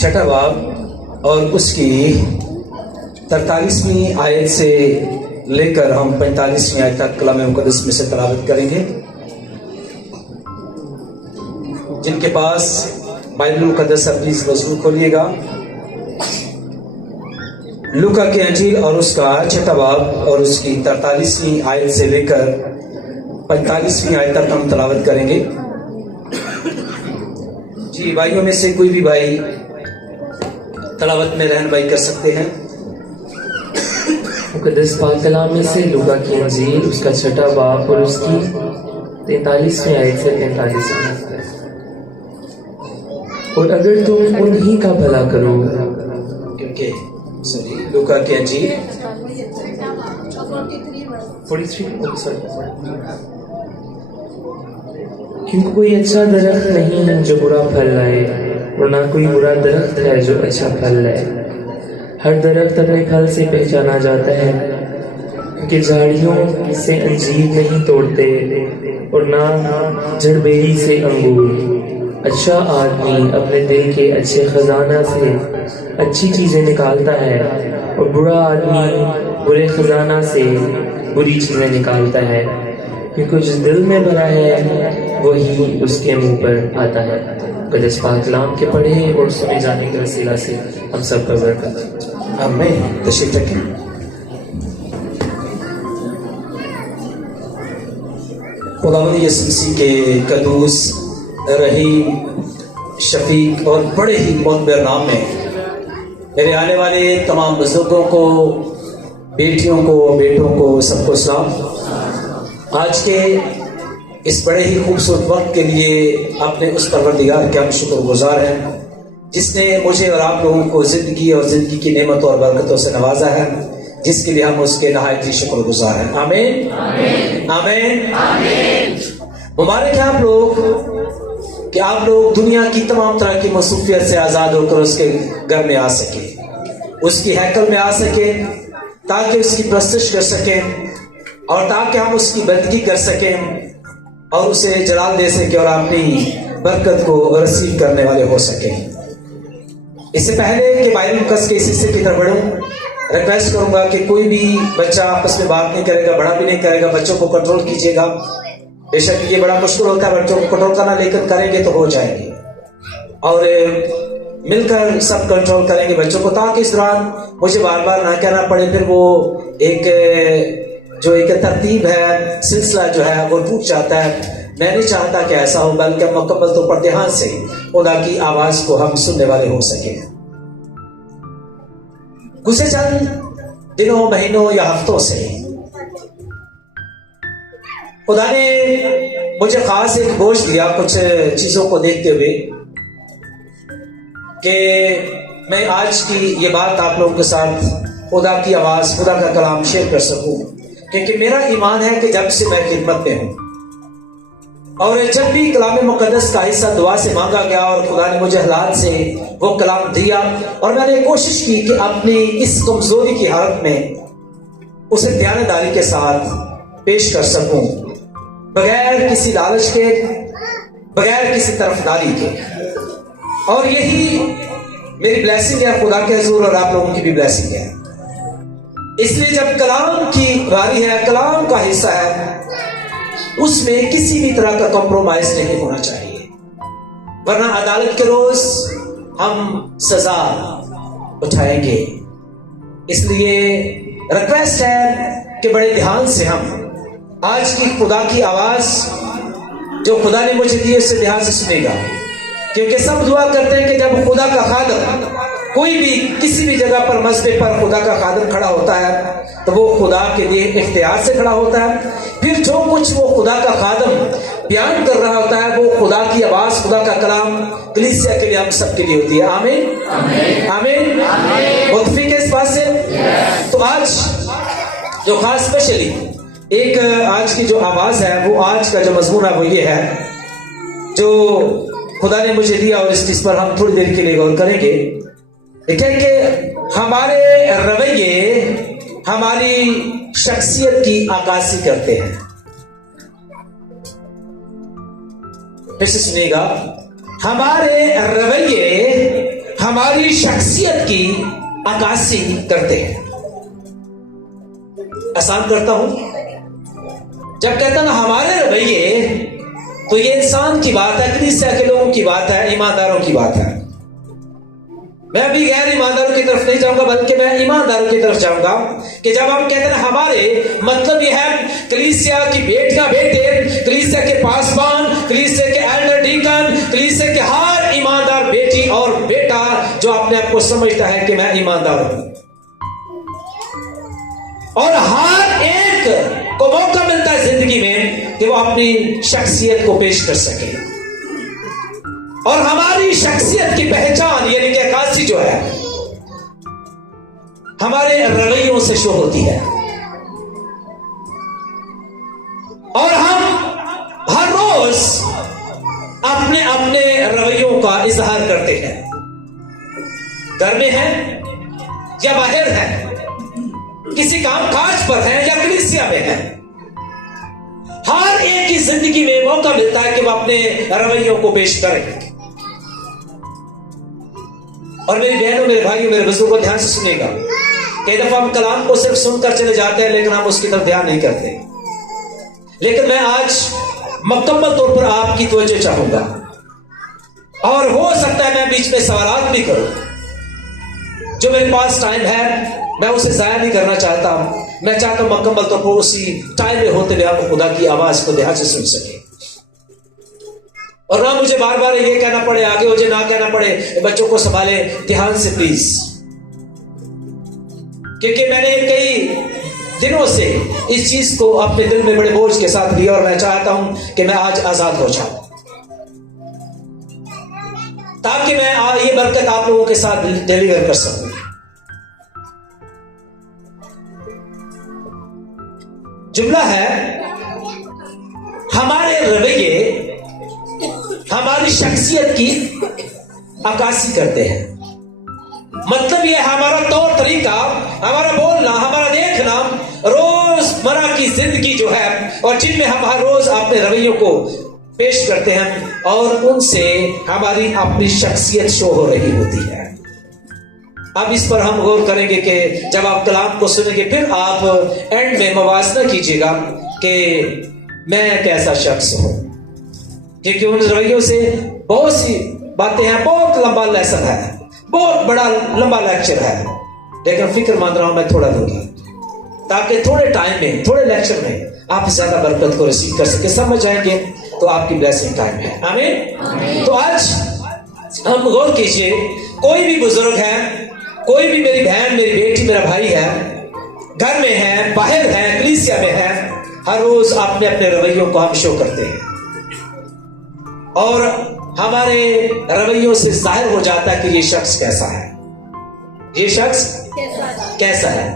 چھٹا باب اور اس کی 43ویں آیت سے لے کر ہم 45ویں آیت تک کلام مقدس میں سے تلاوت کریں گے۔ جن کے پاس بائبل مقدس اپنی وضو کھولیے گا، لوکا کی انجیل اور اس کا چھٹا باب اور اس کی 43ویں آیت سے لے کر 45ویں آیت تک ہم تلاوت کریں گے۔ جی بھائیوں میں سے کوئی بھی بھائی تلاوت میں رہنمائی کر سکتے ہیں۔ مقدس پاک کلام میں سے لوکا کی انجیل اس کا چھٹا باب اور اس کی 43ویں آیت سے 45ویں آیت تک۔ اور اگر تم انہی کا بھلا کرو، کیونکہ لوکا کی انجیل 43 کیونکہ کوئی اچھا درخت نہیں جو برا پھل لائے، اور نہ کوئی برا درخت ہے جو اچھا پھل لائے۔ ہر درخت اپنے پھل سے پہچانا جاتا ہے، کہ جھاڑیوں سے انجیر نہیں توڑتے اور نہ جھڑبیری سے انگور۔ اچھا آدمی اپنے دل کے اچھے خزانہ سے اچھی چیزیں نکالتا ہے، اور برا آدمی برے خزانہ سے بری چیزیں نکالتا ہے، کیونکہ جس دل میں بھرا ہے وہی اس کے منہ پر آتا ہے۔ مقدس پاک کلام کے پڑھے اور سنے جانے کے وسیلہ سے ہم سب کا برکت۔ آمین۔ تشریف رکھیں۔ خداوند یسوع مسیح کے قدوس، رحیم، شفیق اور بڑے ہی معتبر نام میں میرے آنے والے تمام بزرگوں کو، بیٹیوں کو، بیٹوں کو، سب کو سلام۔ آج کے اس بڑے ہی خوبصورت وقت کے لیے اپنے اس پروردگار کے ہم شکر گزار ہیں جس نے مجھے اور آپ لوگوں کو زندگی اور زندگی کی نعمتوں اور برکتوں سے نوازا ہے، جس کے لیے ہم اس کے نہایت ہی شکر گزار ہیں۔ آمین آمین آمین۔ مبارک ہے آپ لوگ کہ آپ لوگ دنیا کی تمام طرح کی مصروفیت سے آزاد ہو کر اس کے گھر میں آ سکیں، اس کی ہیکل میں آ سکیں، تاکہ اس کی پرستش کر سکیں اور تاکہ ہم اس کی بندگی کر سکیں اور اسے جلال دے سکیں اور اپنی برکت کو رسیو کرنے والے ہو سکیں۔ اس سے پہلے کہ بائبل مقدس کے اس حصے کی طرف بڑھوں، ریکویسٹ کروں گا کہ کوئی بھی بچہ آپس میں بات نہیں کرے گا، بڑا بھی نہیں کرے گا۔ بچوں کو کنٹرول کیجیے گا۔ بے شک یہ بڑا مشکل ہوتا ہے بچوں کو کنٹرول کرنا، لیکن کریں گے تو ہو جائیں گے، اور مل کر سب کنٹرول کریں گے بچوں کو، تاکہ اس دوران مجھے بار بار نہ کہنا پڑے، پھر وہ ایک ترتیب ہے، سلسلہ جو ہے وہ ٹوٹ جاتا ہے۔ میں نہیں چاہتا کہ ایسا ہو، بلکہ مکمل طور پر دھیان سے خدا کی آواز کو ہم سننے والے ہو سکیں۔ گزشتہ چند دنوں، مہینوں یا ہفتوں سے خدا نے مجھے خاص ایک بوجھ دیا کچھ چیزوں کو دیکھتے ہوئے، کہ میں آج کی یہ بات آپ لوگوں کے ساتھ خدا کی آواز، خدا کا کلام شیئر کر سکوں، کیونکہ میرا ایمان ہے کہ جب سے میں خدمت میں ہوں اور جب بھی کلام مقدس کا حصہ دعا سے مانگا گیا اور خدا نے مجھے حالات سے وہ کلام دیا، اور میں نے کوشش کی کہ اپنی اس کمزوری کی حالت میں اسے دیانتداری کے ساتھ پیش کر سکوں، بغیر کسی لالچ کے، بغیر کسی طرفداری کے۔ اور یہی میری بلیسنگ ہے خدا کے حضور، اور آپ لوگوں کی بھی بلیسنگ ہے۔ اس لیے جب کلام کی باری ہے، کلام کا حصہ ہے، اس میں کسی بھی طرح کا کمپرومائز نہیں ہونا چاہیے، ورنہ عدالت کے روز ہم سزا اٹھائیں گے۔ اس لیے ریکویسٹ ہے کہ بڑے دھیان سے ہم آج کی خدا کی آواز جو خدا نے مجھے دی اسے دھیان سے سنے گا، کیونکہ سب دعا کرتے ہیں کہ جب خدا کا خادم کوئی بھی کسی بھی جگہ پر مسئلے پر خدا کا خادم کھڑا ہوتا ہے تو وہ خدا کے لیے اختیار سے کھڑا ہوتا ہے، پھر جو کچھ وہ خدا کا خادم بیان کر رہا ہوتا ہے وہ خدا کی آواز، خدا کا کلام کلیسیا کے لیے ہم سب کے لیے ہوتی ہے۔ آمین آمین۔ متفق ہے اس بات سے؟ تو آج جو خاص اسپیشلی ایک آج کی جو آواز ہے، وہ آج کا جو مضمون ہے وہ یہ ہے جو خدا نے مجھے دیا، اور اس پر ہم تھوڑی دیر کے لیے غور کریں گے کہ ہمارے رویے ہماری شخصیت کی عکاسی کرتے ہیں۔ پھر سے سنیے گا، ہمارے رویے हमारी शख्सियत की अक्कासी करते हैं। आसान करता हूं, जब कहता ना हमारे रवैये, तो ये इंसान की बात है, कलीसिया के लोगों की बात है, ईमानदारों की बात है। मैं अभी गैर ईमानदारों की तरफ नहीं जाऊंगा, बल्कि मैं ईमानदारों की तरफ जाऊंगा कि जब हम कहते हैं हमारे, मतलब यह है कलीसिया की बेटियां बेटे, कलीसिया के पासवान, कलीसिया के एल्डर डीकन, कलीसिया के हर ईमानदार बेटी और बेटा जो अपने आप को समझता है कि मैं ईमानदार हूं, और हर एक को मौका मिलता है जिंदगी में कि वो अपनी शख्सियत को पेश कर सके। और हमारी शख्सियत की पहचान यानी कि अक्कासी जो है हमारे रवैयों से शो होती है। और हम हर रोज अपने अपने रवैयों का इजहार करते हैं, घर में हैं या बाहर हैं, किसी काम काज पर हैं या कलीसिया में हैं। हर एक की जिंदगी में मौका मिलता है कि वो अपने रवैयों को पेश करें। और मेरी बहनों, मेरे भाइयों, मेरे बुजुर्गों, ध्यान से सुनिएगा। कई दफा हम कलाम को सिर्फ सुनकर चले जाते हैं, लेकिन हम उसकी तरफ ध्यान नहीं करते। लेकिन मैं आज मुकम्मल तौर पर आपकी तवज्जो चाहूंगा, और हो सकता है मैं बीच में सवालात भी करूं। जो मेरे पास टाइम है मैं उसे जाया नहीं करना चाहता। मैं चाहता हूं मुकम्मल तौर पर उसी टाइम में होते हुए आप खुदा की आवाज को ध्यान से सुन सके, और ना मुझे बार बार ये कहना पड़े, आगे मुझे ना कहना पड़े बच्चों को संभाले ध्यान से प्लीज। क्योंकि मैंने कई दिनों से इस चीज को अपने दिल में बड़े बोझ के साथ लिया, और मैं चाहता हूं कि मैं आज आजाद हो जाऊं, ताकि मैं ये बरकत आप लोगों के साथ डिलीवर कर सकूं। जुमला है हमारे रवैये हमारी शख्सियत की अक्कासी करते हैं। मतलब यह हमारा तौर तरीका, हमारा बोलना, हमारा देखना, रोजमर्रा की जिंदगी जो है, और जिनमें हम हर रोज अपने रवैयों को पेश करते हैं, और उनसे हमारी अपनी शख्सियत शो हो रही होती है। अब इस पर हम गौर करेंगे कि जब आप कलाम को सुनेंगे, फिर आप एंड में मवाजना कीजिएगा कि मैं कैसा शख्स हूं, क्योंकि उन रवैयों से बहुत सी बातें हैं। बहुत लंबा लेसन है, बहुत बड़ा लंबा लेक्चर है, लेकिन फिक्र मान रहा हूं मैं थोड़ा दूंगा, ताकि थोड़े टाइम में, थोड़े लेक्चर में आप ज्यादा बरकत को रिसीव कर सके। समझ जाएंगे तो आपकी ब्लेसिंग टाइम है। आमीन। तो आज हम गौर कीजिए, कोई भी बुजुर्ग है, कोई भी मेरी बहन, मेरी बेटी, मेरा भाई है, घर में है, बाहर है, कलीसिया में है, हर रोज अपने अपने रवैयों को हम शो करते हैं, और हमारे रवैयों से जाहिर हो जाता है कि ये शख्स कैसा है, ये शख्स कैसा है।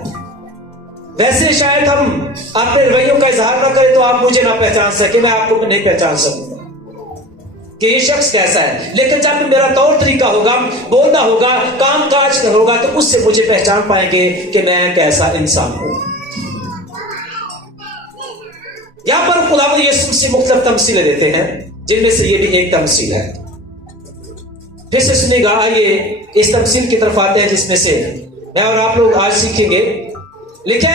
वैसे शायद हम अपने रवैयों का इजहार ना करें तो आप मुझे ना पहचान सके, मैं आपको नहीं पहचान सकूंगा कि ये शख्स कैसा है। लेकिन जब मेरा तौर तरीका होगा, बोलना होगा, काम काज होगा, तो उससे मुझे पहचान पाएंगे कि मैं कैसा इंसान हूं। यहां पर खुदावंद यीशु से मुख्तलिफ तमसीलें देते हैं, जिनमें से ये भी एक तमसील है। फिर से सुनिएगा, आइए इस तमसील की तरफ आते हैं, जिसमें से मैं और आप लोग आज सीखेंगे। लिखे,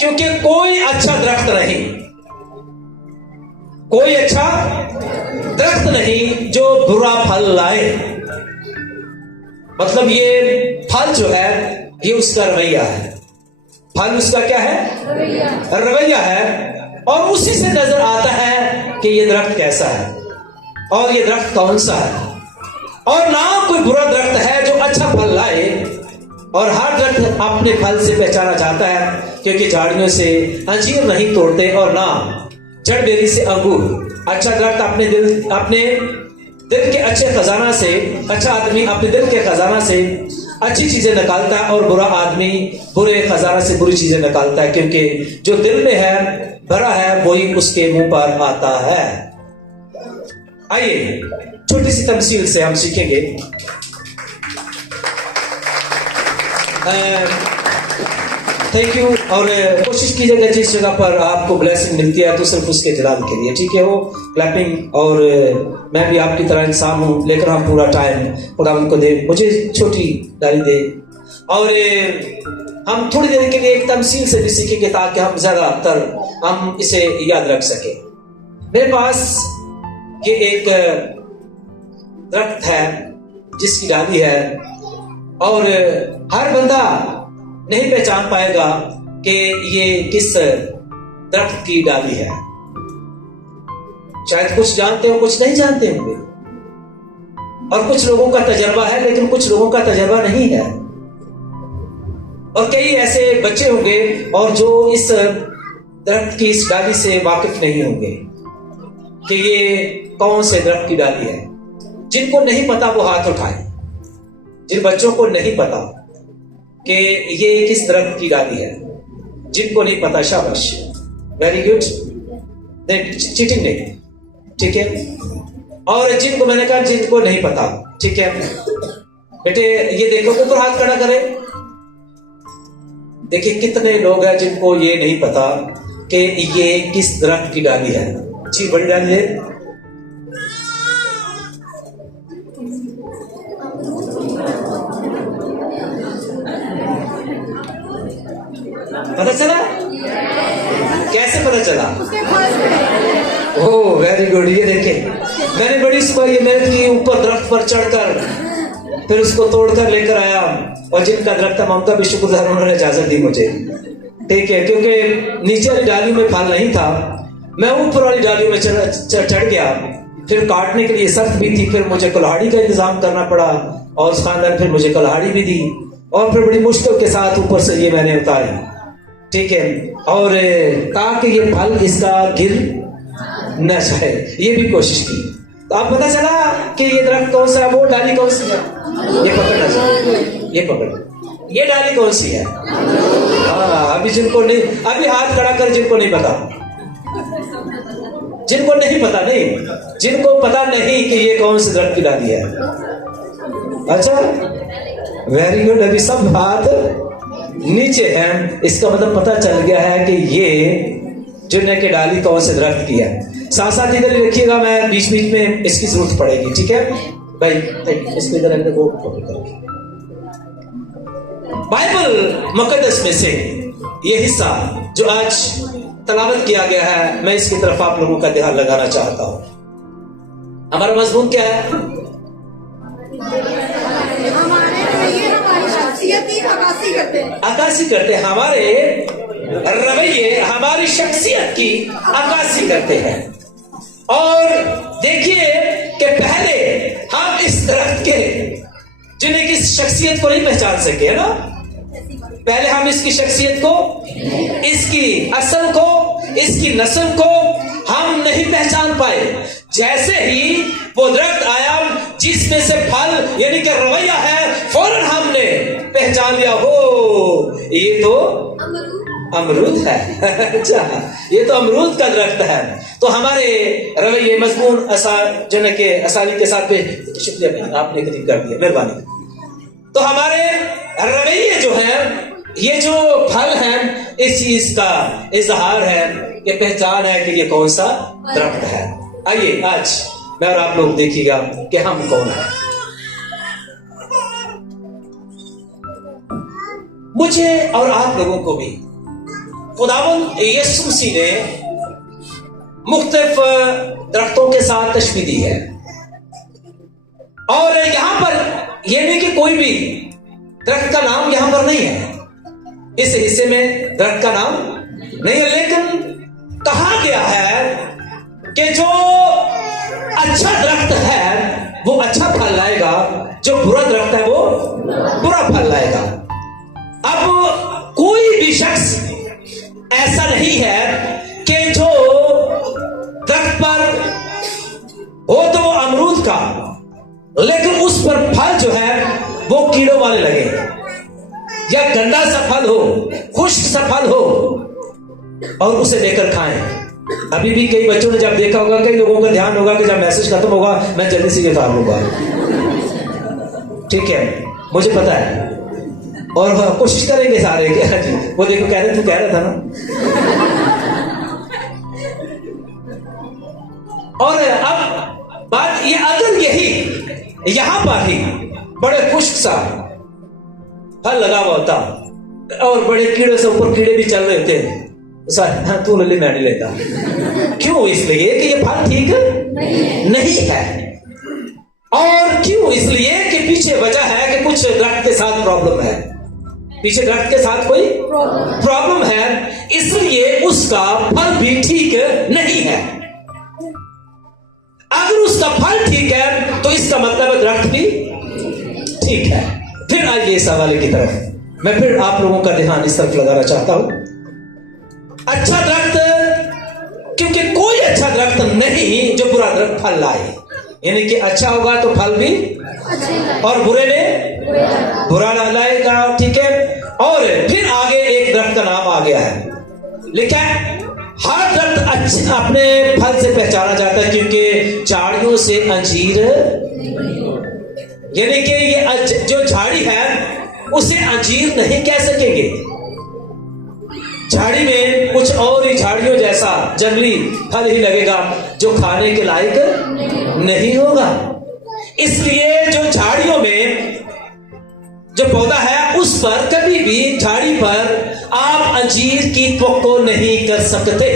क्योंकि कोई अच्छा दरख्त नहीं, कोई अच्छा दरख्त नहीं जो बुरा फल लाए। मतलब ये फल जो है, ये उसका रवैया है। फल उसका क्या है? रवैया है। और उसी से नजर आता है कि ये दरख्त कैसा है और ये दरख्त कौन सा है। और ना कोई बुरा दरख्त है जो अच्छा फल लाए, और हर दरख्त अपने फल से पहचाना जाता है, क्योंकि झाड़ियों से अंजीर नहीं तोड़ते और ना जड़बेरी से अंगूर। अच्छा दरख्त अपने दिल के अच्छे खजाना से, अच्छा आदमी अपने दिल के खजाना से अच्छी चीजें निकालता है, और बुरा आदमी बुरे खजाना से बुरी चीजें निकालता है, क्योंकि जो दिल में है भरा है वही उसके मुंह पर आता है। आइए छोटी सी तमसील से हम सीखेंगे। Thank you. और कोशिश कीजिएगा जिस जगह पर आपको ब्लेसिंग मिलती है तो सिर्फ उसके जलाल के लिए, ठीक है? वो क्लैपिंग। और मैं भी आपकी तरह इंसान हूँ, लेकर हम पूरा टाइम खुदावंद को दे, मुझे छोटी डाली दे। और हम थोड़ी देर के लिए एक तमसील से भी सीखेंगे ताकि हम ज्यादातर हम इसे याद रख सके। मेरे पास ये एक दरख्त है जिसकी डाली है, और हर बंदा नहीं पहचान पाएगा कि ये किस दरख्त की डाली है। शायद कुछ जानते हो, कुछ नहीं जानते होंगे, और कुछ लोगों का तजर्बा है लेकिन कुछ लोगों का तजर्बा नहीं है। और कई ऐसे बच्चे होंगे और जो इस दरख्त की इस डाली से वाकिफ नहीं होंगे कि ये कौन से दरख्त की डाली है। जिनको नहीं पता वो हाथ उठाए। जिन बच्चों को नहीं पता कि ये किस दरख्त की डाली है, जिनको नहीं पता शाबाश, वेरी गुड, चीटिंग नहीं, ठीक है? और जिनको मैंने कहा जिनको नहीं पता, ठीक है बेटे, ये देखो ऊपर हाथ खड़ा करें। देखिए कितने लोग हैं जिनको ये नहीं पता कि ये किस दरख्त की डाली है। जी बड़ी डाली है, पता चला? कैसे पता चला? Oh very good. ये देखिए मैंने बड़ी सुबह ये मेहनत की, ऊपर दरख्त पर चढ़कर फिर उसको तोड़कर लेकर आया, और जिनका दरख्त था उनका भी शुक्रगुजार, उन्होंने इजाजत दी मुझे, ठीक है? क्योंकि नीचे वाली डाली में फल नहीं था, मैं ऊपर वाली डाली में चढ़ गया। फिर काटने के लिए सख्त भी थी, फिर मुझे कुल्हाड़ी का इंतजाम करना पड़ा, और उस खानदान फिर मुझे कुल्हाड़ी भी दी, और फिर बड़ी मुश्किल के साथ ऊपर से ये मैंने उतारी, ठीक है? और ताकि ये फल इसका गिर न जाए, ये भी कोशिश की। तो अब पता चला कि ये दरख्त कौन सा है, वो डाली कौन सी है। ये पकड़ना चाहिए, ये पकड़, ये डाली कौन सी है। हाँ अभी जिनको नहीं, अभी हाथ खड़ा कर जिनको नहीं पता, जिनको नहीं पता, नहीं जिनको पता नहीं कि ये कौन सी दरख्त की डाली है। अच्छा वेरी गुड, अभी सब हाथ नीचे हैं, इसका मतलब पता चल गया है कि ये चुनने की डाली कौन से दरख्त की है। साथ साथ इधर ही रखिएगा, मैं बीच बीच में इसकी जरूरत पड़ेगी, ठीक है भाई? इसको इधर रखने को बाइबल मुकद्दस में से ये हिस्सा जो आज तलावत किया गया है, मैं इसकी तरफ आप लोगों का ध्यान लगाना चाहता हूं। हमारा मजमून क्या है? अक्कासी करते हैं, हमारे रवैये हमारी शख्सियत की अक्कासी करते हैं। और देखिए कि पहले हम इस दरख्त के जिन्हें की शख्सियत को नहीं पहचान सके, है ना? पहले हम इसकी शख्सियत को, इसकी असल को, इसकी नस्ल को हम नहीं पहचान पाए। जैसे ही वो दरख्त आया जिसमें से फल यानी कि रवैया है, फौरन हमने पहचान लिया, हो ये तो अमरूद है। अच्छा ये तो अमरूद का दरख्त है। तो हमारे रवैये मजमून जो के असाली के साथ में, शुक्रिया भाई आपने करीब कर दिया, मेहरबानी। तो हमारे रवैये जो है, ये जो फल है, इस चीज का इजहार है, ये पहचान है कि ये कौन सा दरख्त है। आइए आज मैं और आप लोग देखिएगा कि हम कौन है। मुझे और आप लोगों को भी खुदावंद यीशु मसीह ने मुख्तलिफ दरख्तों के साथ तशबीह दी है। और यहां पर यह नहीं कि कोई भी दरख्त का नाम यहां पर नहीं है, इस हिस्से में दरख्त का नाम नहीं है, लेकिन कहा गया है कि जो अच्छा दरख्त है वो अच्छा फल लाएगा, जो बुरा दरख्त है वो बुरा फल लाएगा। अब कोई भी शख्स ऐसा नहीं है कि जो दरख्त पर हो तो वो अमरूद का, लेकिन उस पर फल जो है वो कीड़ों वाले लगे, या गंदा सा फल हो, खुश्क सा फल हो, और उसे लेकर खाएं। अभी भी कई बच्चों ने जब देखा होगा, कई लोगों का ध्यान होगा कि जब मैसेज खत्म होगा मैं जल्दी से ये खा लूंगा, ठीक है, मुझे पता है। और कोशिश करेंगे सारे कि हाँ जी वो देखो कह रहे, तू कह रहा था ना। और अब बात ये, अगर यही यहां पर ही बड़े खुश्क सा फल लगा हुआ होता और बड़े कीड़े से ऊपर कीड़े भी चल रहे होते, हाँ तू ले ले, मैं नहीं लेता। क्यों? इसलिए कि ये फल ठीक नहीं है। और क्यों? इसलिए कि पीछे वजह है कि कुछ दरख्त के साथ प्रॉब्लम है, पीछे दरख्त के साथ कोई प्रॉब्लम है, इसलिए उसका फल भी ठीक नहीं है। अगर उसका फल ठीक है तो इसका मतलब दरख्त भी ठीक है। फिर आइए इस हवाले की तरफ, मैं फिर आप लोगों का ध्यान इस तरफ लगाना चाहता हूं। अच्छा दरख्त, क्योंकि कोई अच्छा दरख्त नहीं जो बुरा दरख्त फल लाए, यानी कि अच्छा होगा तो फल भी और बुरे ने बुरा लाएगा, ठीक है। और फिर आगे एक दरख्त का नाम आ गया है, लेकिन हर दरख्त अच्छे अपने फल से पहचाना जाता है, क्योंकि झाड़ियों से अंजीर, यानी कि ये जो झाड़ी है उसे अंजीर नहीं कह सकेंगे। झाड़ी में कुछ और ही झाड़ियों जैसा जंगली फल ही लगेगा जो खाने के लायक नहीं होगा। इसलिए जो झाड़ियों में जो पौधा है उस पर कभी भी, झाड़ी पर आप अंजीर की तवक्को नहीं कर सकते,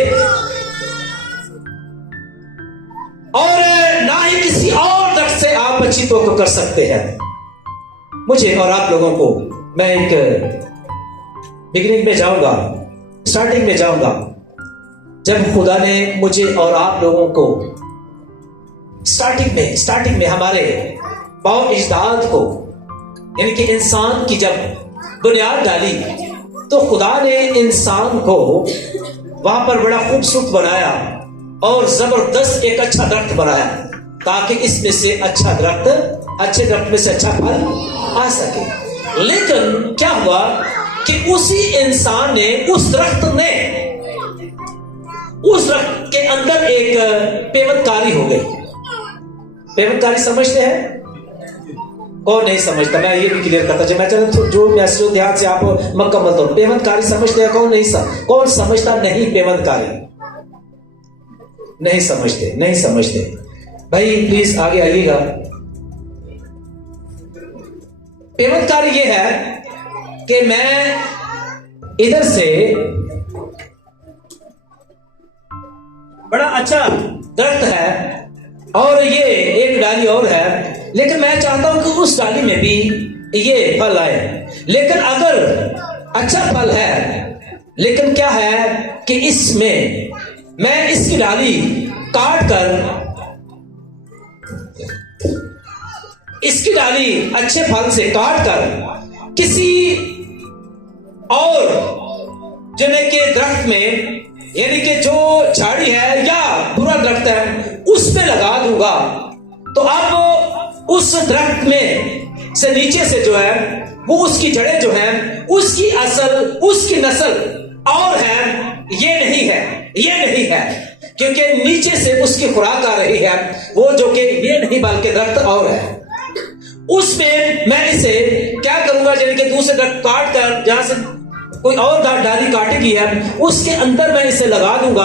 और ना ही किसी और दरख्त से आप अच्छी तवक्को कर सकते हैं। मुझे और आप लोगों को, मैं एक बिगिनिंग में जाऊंगा, स्टार्टिंग में जाऊंगा, जब खुदा ने मुझे और आप लोगों को स्टार्टिंग में हमारे बाओ इजदाद को, यानी कि इंसान की जब बुनियाद डाली, तो खुदा ने इंसान को वहां पर बड़ा खूबसूरत बनाया और जबरदस्त एक अच्छा दरख्त बनाया, ताकि इसमें से अच्छे दरख्त में से अच्छा फल आ सके। लेकिन क्या हुआ कि उसी इंसान ने, उस दरख्त के अंदर एक पेवनकारी हो गई। पेवनकारी समझते हैं? कौन नहीं समझता? मैं ये भी क्लियर करता जब मैं चलो जो मैसेज ध्यान से आप मुकम्मल तौर पेवनकारी समझते हैं, कौन समझता नहीं? पेवनकारी नहीं समझते भाई प्लीज आगे आइएगा। पेवनकारी ये है कि मैं इधर से बड़ा अच्छा दरख्त है और ये एक डाली और है, लेकिन मैं चाहता हूं कि उस डाली में भी ये फल आए। लेकिन अगर अच्छा फल है, लेकिन क्या है कि इसमें मैं इसकी डाली काट कर, इसकी डाली अच्छे फल से काट कर किसी और जने के दरख्त में, यानी कि जो झाड़ी है या बुरा दरख्त है उस पे लगा दूंगा, तो अब उस दरख्त में से नीचे से जो है वो उसकी जड़ें जो है, उसकी असल, उसकी नस्ल और है, ये नहीं है, क्योंकि नीचे से उसकी खुराक आ रही है, वो जो कि ये नहीं बल्कि दरख्त और है। उसमें मैं इसे क्या करूंगा, यानी कि दूसरे दरख्त काट कर जहां से कोई और डाली काटेगी है उसके अंदर मैं इसे लगा दूंगा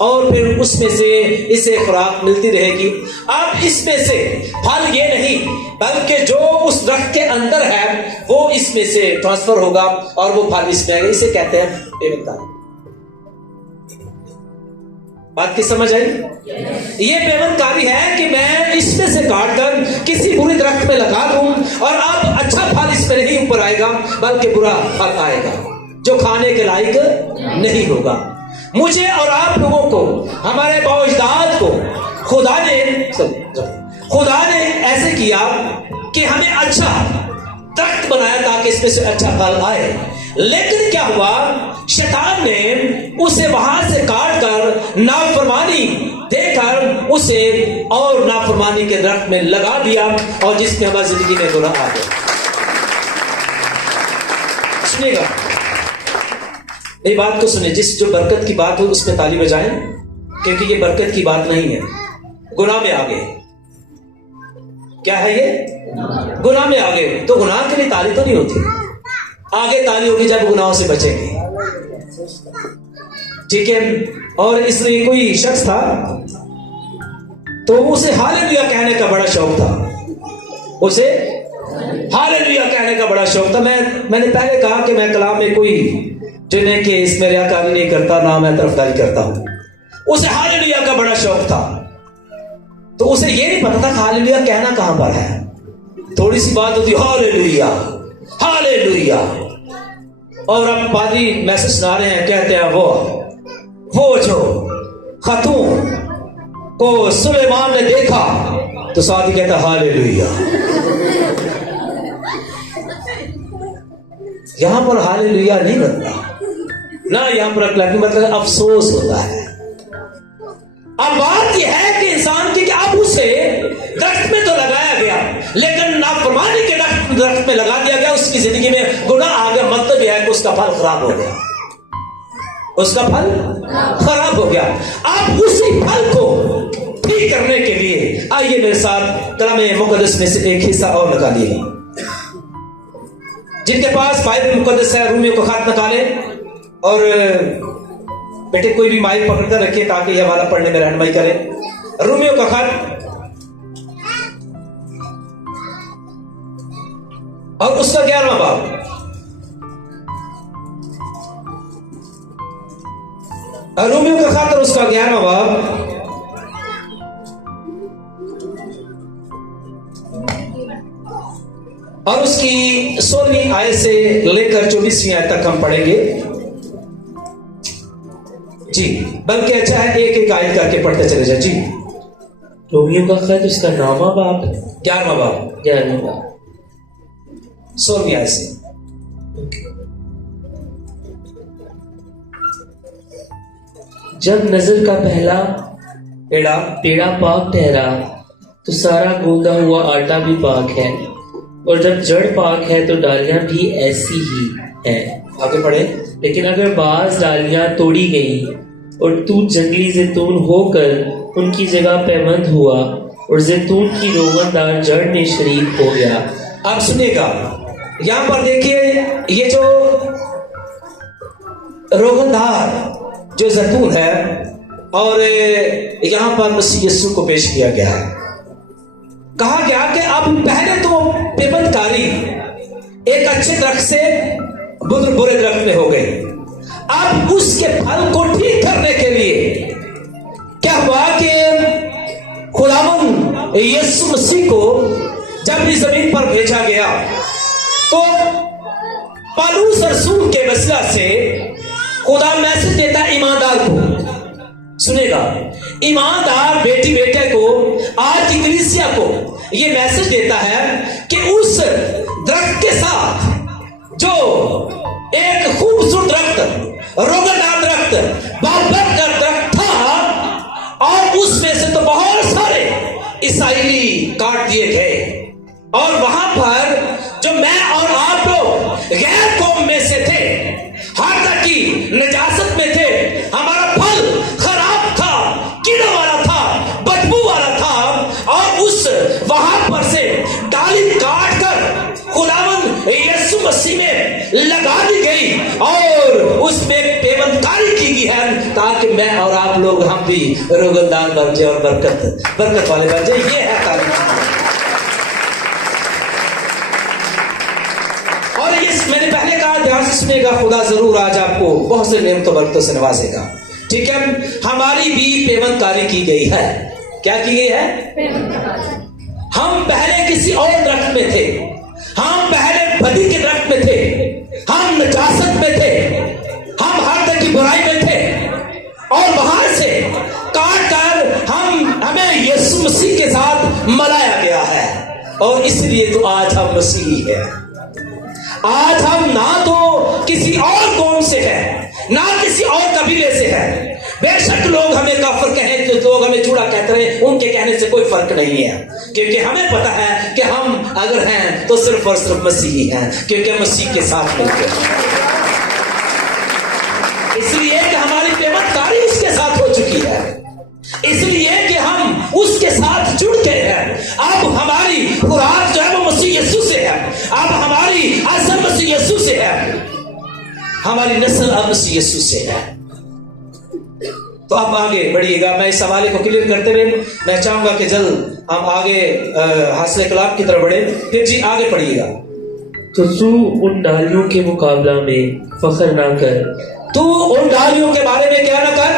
और फिर उसमें से इसे खुराक मिलती रहेगी। अब इसमें से फल ये नहीं बल्कि जो उस दरख्त के अंदर है वो इसमें से ट्रांसफर होगा और वो फल इसमें आएगा। इसे कहते हैं पेवनकारी। बात की समझ आई? ये पेवनकारी है कि मैं इसमें से काट कर किसी बुरे दरख्त में लगा दूं और अब अच्छा फल इसमें नहीं ऊपर आएगा बल्कि बुरा फल आएगा जो खाने के लायक नहीं होगा। मुझे और आप लोगों को, हमारे बाओ-इजदाद को खुदा ने ऐसे किया कि हमें अच्छा दरख्त बनाया ताकि इसमें से अच्छा फल आए। लेकिन क्या हुआ, शैतान ने उसे वहां से काट कर नाफरमानी देकर उसे और नाफरमानी के दरख्त में लगा दिया और जिसमें हमारी जिंदगी में गुनाह आ गया। सुनिएगा, मेरी बात को सुनिए। जो बरकत की बात हो उसमें ताली बजाएं, क्योंकि ये बरकत की बात नहीं है, गुनाह में आ गए। क्या है ये? गुनाह में आ गए। तो गुनाह के लिए ताली तो नहीं होती, आगे ताली होगी जब गुनाहों से बचेंगे, ठीक है। और इसलिए कोई शख्स था तो उसे हालेलुया कहने का बड़ा शौक था, उसे हालेलुया कहने का बड़ा शौक था। मैंने पहले कहा कि मैं कलाम में कोई जिन्हें कि इसमें रियाकारी नहीं करता, ना मैं तरफदारी करता हूं। उसे हालेलुया का बड़ा शौक था, तो उसे ये नहीं पता था कि हालेलुया कहना कहां पर है। थोड़ी सी बात होती हालेलुया हालेलुया, और अब पादरी मैसेज सुना रहे हैं, कहते हैं वो जो खातून को सुलेमान ने देखा तो साथ ही कहता हालेलुया। यहां पर हालेलुया नहीं बनता ना, यहां पर मतलब अफसोस होता है। अब बात यह है कि इंसान की, कि अब उसे दरख्त में तो लगाया गया, लेकिन नाफरमानी के दरख्त में लगा दिया गया, उसकी जिंदगी में गुनाह आ गया। मतलब यह है कि उसका फल खराब हो गया, उसका फल खराब हो गया। आप उसी फल को ठीक करने के लिए आइए मेरे साथ कलाम मुकद्दस में से एक हिस्सा और निकालिएगा। जिनके पास बाइबल मुकद्दस है, रोमियो का खत निकाले, और बेटे कोई भी माइक पकड़कर रखिए ताकि यह वाला पढ़ने में रहनुमाई करे। रोमियो का खत और उसका 11वां बाब, रोमियो का खत और उसका 11वां बाब, और उसकी 16वीं आयत से लेकर 24वीं आयत तक हम पढ़ेंगे जी। बल्कि अच्छा है एक एक आयत करके पढ़ते चले जाए जी। रोमियो का खत उसका 9वां बाब, 11वां बाब, 11वां बाब, 16वीं आयत से। जब नजर का पहला पेड़ा पाक ठहरा तो सारा गूंदा हुआ आटा भी पाक है, और जब जड़ पाक है तो डालियां भी ऐसी ही हैं। आगे पढ़े। लेकिन अगर बाज डालियां तोड़ी गई और तू जंगली जैतून होकर उनकी जगह पैबंद हुआ और जैतून की रोगनदार जड़ में शरीक हो गया। आप सुनिएगा, यहां पर देखिए, ये जो रोगनदार जो जैतून है, और यहां पर मसीह यीशु को पेश किया गया है। कहा गया कि अब पहले तो पेबंदकारी एक अच्छे दरख्त से बुरे दरख्त में हो गई। अब उसके फल को ठीक करने के लिए क्या हुआ कि खुदावंद यीशु मसीह को जब इस जमीन पर भेजा गया, तो पौलुस रसूल के वसीला से खुदा मैसेज देता है ईमानदार को। सुनेगा, ईमानदार बेटी बेटे को, आज की कलीसिया को ये मैसेज देता है कि उस दरख्त के साथ जो एक खूबसूरत दरख्त, रोगनदार दरख्त, बाबत का दरख्त था, और उसमें से तो बहुत सारे इसराइली काट दिए गए, और वहां पर जो मैं और आप लोग गैर कौम में से थे, हर तक की नजासत में थे, हमारा फल खराब था, कीड़ा वाला था, बदबू वाला था, और उस वहां पर से डाली काट कर खुदावंद यीशु मसीह में लगा दी गई, और उसमें पेबंदकारी की गई है ताकि मैं और आप लोग, हम भी रोगनदार बन जाए और बरकत वाले बन जाए। ये है तारीफ। और ये मैंने पहले कहा, ध्यान से सुनिएगा, खुदा जरूर आज आपको बहुत से नेमतों बरकतों से नवाजेगा, ठीक है। हमारी भी पेबंदकारी की गई है। क्या की गई है? हम पहले किसी और दरख्त में थे, हम पहले बदी के दरख्त में थे, हम नजासत में थे, हम हर तरह की बुराई में थे, और वहां से काट कर हमें यीशु मसीह के साथ मिलाया गया है, और इसलिए तो आज हम मसीही हैं। आज हम ना तो किसी और कौम से हैं, ना किसी और कबीले से हैं। बेशक लोग हमें काफिर कहें, तो लोग हमें चूड़ा कहते रहे, उनके कहने से कोई फर्क नहीं है, क्योंकि हमें पता है कि हम अगर हैं तो सिर्फ और सिर्फ मसीही हैं, क्योंकि मसीह के साथ मिलते हैं। इसलिए कि हमारी पेबंदकारी उसके साथ हो चुकी है, इसलिए कि हम उसके साथ जुड़ गए हैं। अब हमारी खुराक जो है वो मसीह यीशु से है, अब हमारी असर मसीह यीशु से है, हमारी नस्ल अब मसीह यीशु से है। तो आप आगे बढ़िएगा। मैं इस हवाले को क्लियर करते हुए मैं चाहूंगा कि जल्द हम आगे हासिल कलाम की तरफ बढ़े। फिर जी आगे पढ़िएगा। तो तू उन डालियों के मुकाबला में फख्र ना कर, तू उन डालियों के बारे में क्या ना कर,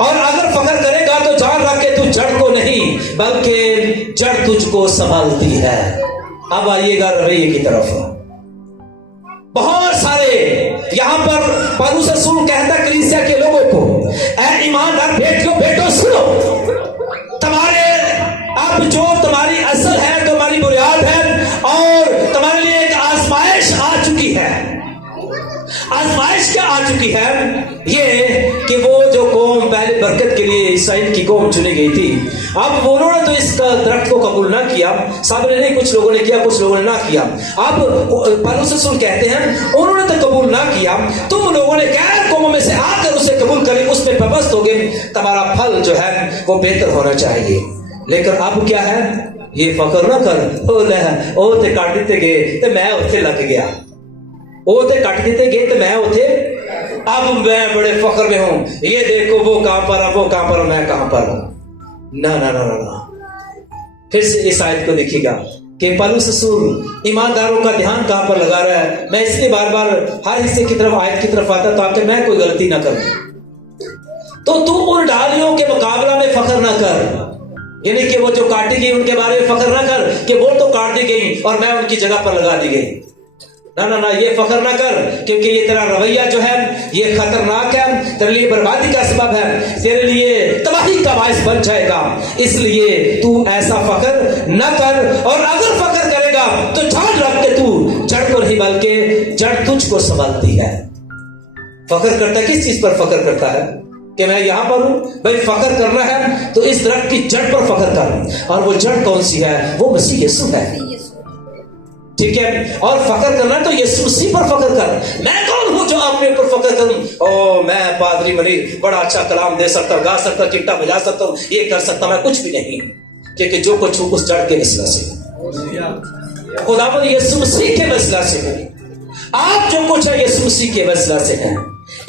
और अगर फख्र करेगा तो जान रख के तू जड़ को नहीं बल्कि जड़ तुझको संभालती है। अब आइएगा रवैये की तरफ। बहुत सारे यहां पर पौलुस रसूल कहता कलीसिया के लोगों को, ऐ ईमानदार बेटो सुनो, तुम्हारे अब जो तुम्हारी असल है, तुम्हारी बुनियाद है, और तुम्हारे लिए एक आजमाइश आ चुकी है। आजमाइश क्या आ चुकी है? ये कि वो जो कौम पहले बरकत के लिए इसराइल की कौम चुनी गई थी, अब उन्होंने तो इस दरख्त को कबूल ना किया। सब ने नहीं, कुछ लोगों ने किया, कुछ लोगों ने ना किया। अब पौलुस रसूल कहते हैं उन्होंने तो कबूल ना किया, तुम लोगों ने गैर कौमों में से आकर उसे कबूल करें, उसमें पाबंद हो गए, तुम्हारा फल जो है वो बेहतर होना चाहिए। लेकिन अब क्या है? ये फकर ना कर, ओ ते काट दिते गए तो मैं उत्थे लग गया, ओ ते कट दिते गए तो मैं उठे, अब मैं बड़े फख्र में हूं, ये देखो वो कहां पर है, वो कहां पर, मैं कहां पर हूं। ना ना ना ना ना। फिर से इस आयत को देखिएगा कि पौलुस रसूल ईमानदारों का ध्यान कहां पर लगा रहा है। मैं इसलिए बार बार हर हिस्से की तरफ, आयत की तरफ आता ताकि मैं कोई गलती ना करूं। तो तू उन डालियों के मुकाबला में फख्र ना कर, यानी कि वो जो काटी गई उनके बारे में फख्र ना कर कि वो तो काट दी गई और मैं उनकी जगह पर लगा दी गई। ना ना ना, ये फख्र ना कर, क्योंकि ये तेरा रवैया जो है ये खतरनाक है, तेरे लिए बर्बादी का सबब है, तेरे लिए तबाही का बायस बन जाएगा। इसलिए तू ऐसा फख्र न कर, और अगर फख्र करेगा तो जान रख के तू जड़ को नहीं बल्कि जड़ तुझको संभालती है। फख्र करता है, किस चीज पर फख्र करता है? कि मैं यहां पर हूं। भाई फख्र करना है तो इस दरख्त की जड़ पर फख्र कर, और वो जड़ कौन सी है? वो मसीह यीशु है। ठीक है, और फख्र करना तो यीशु मसीह पर फख्र कर। मैं कौन हूं जो अपने ऊपर फख्र करूं? ओ मैं पादरी मनी बड़ा अच्छा कलाम दे सकता, गा सकता, चिट्टा बजा सकता, ये कर सकता, मैं कुछ भी नहीं, क्योंकि जो कुछ हूं उस जड़ के वसीला से, खुदावंद यीशु मसीह के वसीला से हूं। आप जो कुछ है यीशु मसीह के वसीला से है।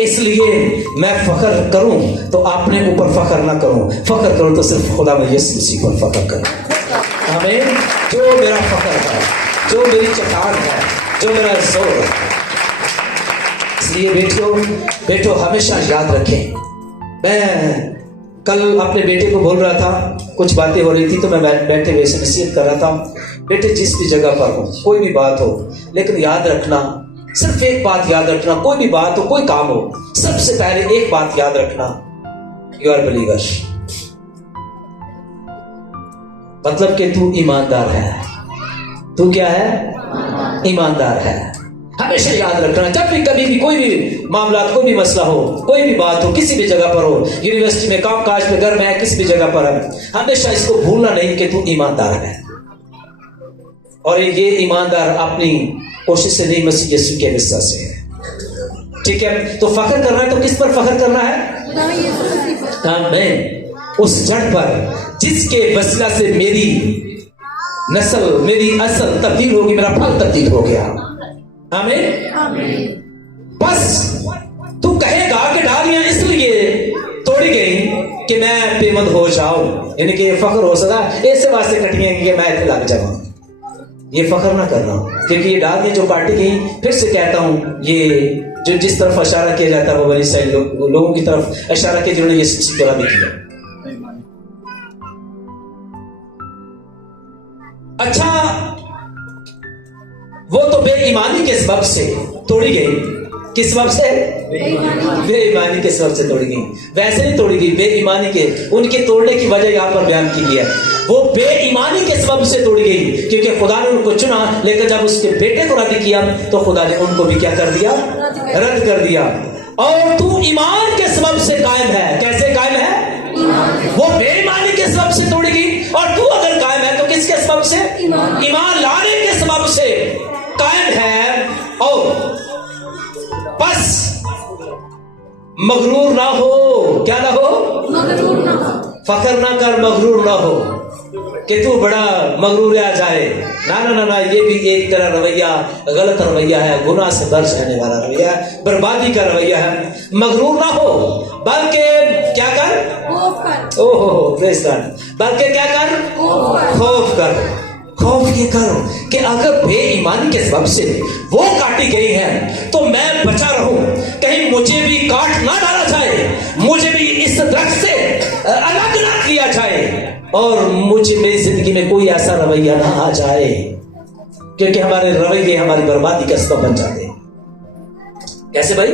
इसलिए मैं फख्र करूं तो अपने ऊपर फख्र ना करूं, फख्र करूं तो सिर्फ खुदावंद यीशु मसीह पर फख्र करूं। आमीन। जो मेरा फख्र है, जो मेरी चट्टान है, जो मेरा जोर है। इसलिए बेटो हमेशा याद रखें। मैं कल अपने बेटे को बोल रहा था, कुछ बातें हो रही थी तो मैं बैठे हुए से नसीहत कर रहा था, बेटे जिस भी जगह पर हो, कोई भी बात हो, लेकिन याद रखना, सिर्फ एक बात याद रखना, कोई भी बात हो, कोई काम हो, सबसे पहले एक बात याद रखना, यू आर बिलीवर, मतलब कि तू ईमानदार है। तू क्या है? ईमानदार है। हमेशा याद रखना, जब भी कभी भी कोई भी मामला, कोई भी मसला हो, कोई भी बात हो, किसी भी जगह पर हो, यूनिवर्सिटी में, काम काज में, घर में, किसी भी जगह पर है, हमेशा इसको भूलना नहीं कि तू ईमानदार है। और ये ईमानदार अपनी कोशिश से नहीं, मसीह यीशु के विश्वास से है। ठीक है, तो फख्र करना है तो किस पर फख्र करना है? आमीन। उस जड़ पर जिसके वसीला से मेरी नस्ल, मेरी असल तब्दील होगी, मेरा फल तब्दील हो गया। आमीन। बस तू कहेगा कि डालियां इसलिए तोड़ी गई कि मैं बेमद हो जाऊं, यानी कि फख्र हो सका, ऐसे वास्ते कटिए कि मैं इतने लग जाऊं। ये फख्र ना करना, क्योंकि ये डालियां जो काटी गई, फिर से कहता हूं, ये जो जिस तरफ इशारा किया जाता है वो बनी इसराइल लोगों की तरफ इशारा किया जिन्होंने ये पूरा नहीं किया। अच्छा, वो तो बेईमानी के सबब से तोड़ी गई। किस सबब से? बेईमानी के सबब से तोड़ी गई। वैसे नहीं तोड़ी गई, बेईमानी के, उनके तोड़ने की वजह यहां पर बयान की गई है। वो बेईमानी के सबब से तोड़ी गई, क्योंकि खुदा ने उनको चुना, लेकिन जब उसके बेटे को रद्द किया तो खुदा ने उनको भी क्या कर दिया? रद्द कर दिया। और तू ईमान के सबब से कायम है। कैसे कायम है? वो बेईमानी के सबब से तोड़ी गई, और तू अगर कायम है तो किसके सबब से? ईमान लाने के सबब से कायम है। और बस मगरूर ना हो। क्या ना हो? मगरूर ना हो। फखर ना कर, मगरूर ना हो कि तू बड़ा मगरूर आ जाए। ना ना ना ना, ये भी एक तरह रवैया गलत रवैया है, गुनाह से बच रहने वाला रवैया है, बर्बादी का रवैया है। मगरूर ना हो, बल्कि क्या कर, ओहो प्रेज़ गॉड, बल्कि क्या कर, खौफ कर। खौफ ये करो कि अगर बेईमानी के सबब से वो काटी गई है तो मैं बचा रहूं, कहीं मुझे भी काट ना डाला जाए, मुझे भी इस दरख्त से अलग ना किया जाए, और मुझे मेरी जिंदगी में कोई ऐसा रवैया ना आ जाए, क्योंकि हमारे रवैये हमारी बर्बादी का सबब बन जाते हैं। कैसे भाई,